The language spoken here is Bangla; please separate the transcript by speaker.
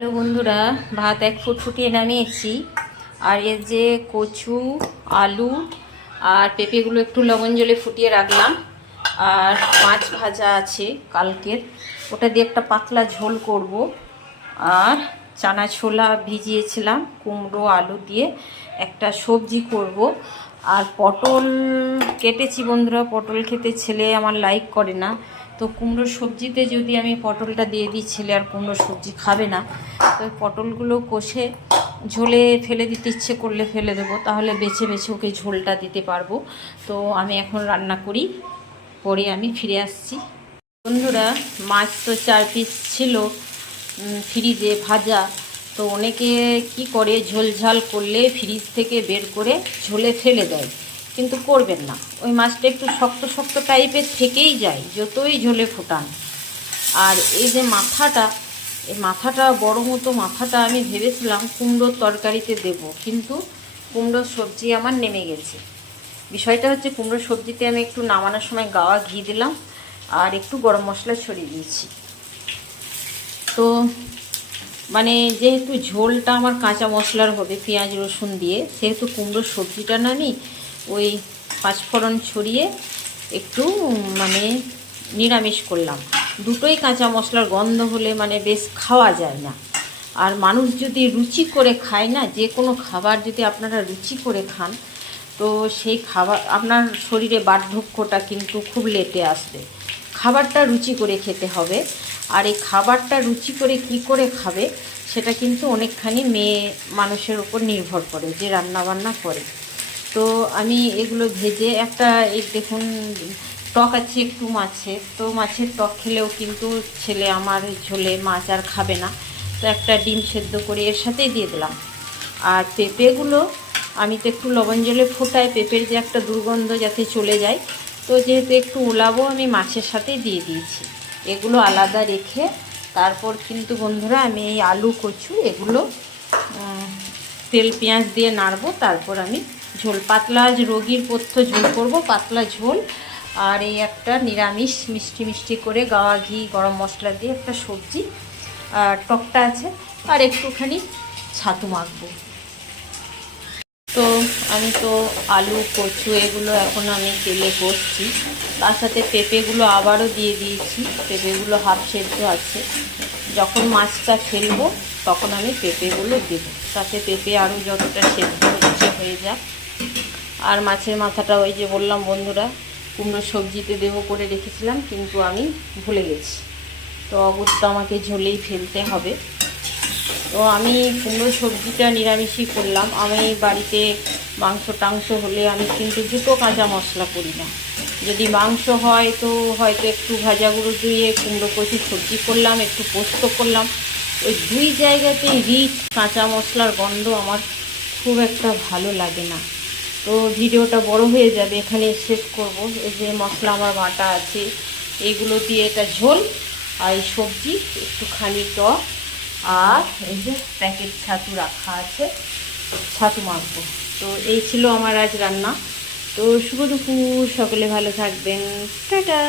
Speaker 1: হ্যালো বন্ধুরা, ভাত এক ফুট ফুটিয়ে নামিয়েছি। আর এর যে কচু, আলু আর পেঁপেগুলো একটু লবণ জলে ফুটিয়ে রাখলাম। আর মাছ ভাজা আছে কালকের। ওটা দিয়ে একটা পাতলা ঝোল করব। আর চানা ছোলা ভিজিয়েছিলাম, কুমড়ো, আলু দিয়ে একটা সবজি করব। আর পটল কেটেছি বন্ধুরা, পটল খেতে ছেলে আমার লাইক করে না। তো কুমড়ো সবজিতে যদি আমি পটলটা দিয়ে দিই, ছেলে আর কুমড়ো সবজি খাবে না, তো পটলগুলো কষে ঝোলে ফেলে দিতে ইচ্ছে করলে ফেলে দেবো, তাহলে বেছে বেছে ওকে ঝোলটা দিতে পারব। তো আমি এখন রান্না করি, পরে আমি ফিরে আসছি। বন্ধুরা, মাছ তো চার পিস ছিল ফ্রিজে ভাজা, তো অনেকে কি করে ঝোল ঝাল করলে ফ্রিজ থেকে বের করে ঝোলে ফেলে দেয়। কিন্তু করবেন না। ওই মাছটা একটু শক্ত শক্ত টাইপের থেকেই যায়, যতই ঝোলে ফোটান। আর এই যে মাথাটা, এই মাথাটা, বড় মতো মাথাটা আমি ভেবেছিলাম কুমড়োর তরকারিতে দেব, কিন্তু কুমড়োর সবজি আমার নেমে গেছে। বিষয়টা হচ্ছে কুমড়োর সবজিতে আমি একটু নামানোর সময় গাওয়া ঘি দিলাম আর একটু গরম মশলা ছড়িয়ে দিয়েছি। তো মানে যেহেতু ঝোলটা আমার কাঁচা মশলার হবে, পেঁয়াজ, রসুন দিয়ে, সেহেতু কুমড়োর সবজিটা না আমি ওই পাঁচফোড়ন ছড়িয়ে একটু মানে নিরামিষ করলাম। দুটোই কাঁচা মশলার গন্ধ হলে মানে বেশ খাওয়া যায় না। আর মানুষ যদি রুচি করে খায় না, যে কোনো খাবার যদি আপনারা রুচি করে খান, তো সেই খাবার, আপনার শরীরে বার্ধক্যটা কিন্তু খুব লেটে আসবে। খাবারটা রুচি করে খেতে হবে। আর এই খাবারটা রুচি করে কি করে খাবে, সেটা কিন্তু অনেকখানি মেয়ে মানুষের উপর নির্ভর করে, যে রান্না বান্না করে। তো আমি এগুলো ভেজে একটা এই দেখুন, টক আছে, একটু মাছের। তো মাছের টক খেলেও কিন্তু ছেলে আমার ঝোলে মাছ আর খাবে না। তো একটা ডিম সেদ্ধ করে এর সাথেই দিয়ে দিলাম। আর পেঁপেগুলো, আমি তো একটু লবণ জলে ফোটাই, পেঁপের যে একটা দুর্গন্ধ যাতে চলে যায়। তো যেহেতু একটু উলাবো আমি মাছের সাথেই দিয়ে দিয়েছি। এগুলো আলাদা রেখে, তারপর কিন্তু বন্ধুরা আমি এই আলু কচু, এগুলো তেল, পেঁয়াজ দিয়ে নাড়বো, তারপর আমি ঝোল, পাতলা রোগীর পথ্য ঝোল করব, পাতলা ঝোল। আর এই একটা নিরামিষ, মিষ্টি মিষ্টি করে গাওয়া ঘি, গরম মশলা দিয়ে একটা সবজি আর টকটা আছে। আর একটুখানি ছাতু মাখবো। তো আমি তো আলু, কচু এগুলো এখন আমি তেলে করছি তার সাথে পেঁপেগুলো আবারও দিয়ে দিয়েছি। পেঁপেগুলো হাফ সেদ্ধ আছে। যখন মাছটা ফেলব তখন আমি পেঁপেগুলো দেবো। তাতে পেঁপে আরও যতটা সেদ্ধ হচ্ছে হয়ে যাক। আর মাছের মাথাটা ওই যে বললাম বন্ধুরা কুমড়ো সবজিতে দেবো করে রেখেছিলাম, কিন্তু আমি ভুলে গেছি। তো অগত্য আমাকে ঝোলেই ফেলতে হবে। তো আমি কুমড়ো সবজিটা নিরামিষই করলাম। আমি বাড়িতে মাংস টাংস হলে আমি কিন্তু দুটো কাঁচা মশলা করি না। যদি মাংস হয় তো হয়তো একটু ভাজা গুঁড়ো দিয়ে কুমড়ো কচি সবজি করলাম, একটু পোস্ত করলাম। ওই দুই জায়গাতেই রিচ কাঁচা মশলার গন্ধ আমার খুব একটা ভালো লাগে না। তো ভিডিওটা বড় হয়ে যাবে এখানে শেষ করব। এই যে মশলা আমার বাটা আছে এইগুলো দিয়ে এটা ঝোল আর এই সবজি, একটুখানি টক। আর এই যে প্যাকেট ছাতু রাখা আছে, ছাতু মাখবো। তো এই ছিল আমার আজ রান্না। তো শুভ দুপুর, সকলে ভালো থাকবেন। টাটা!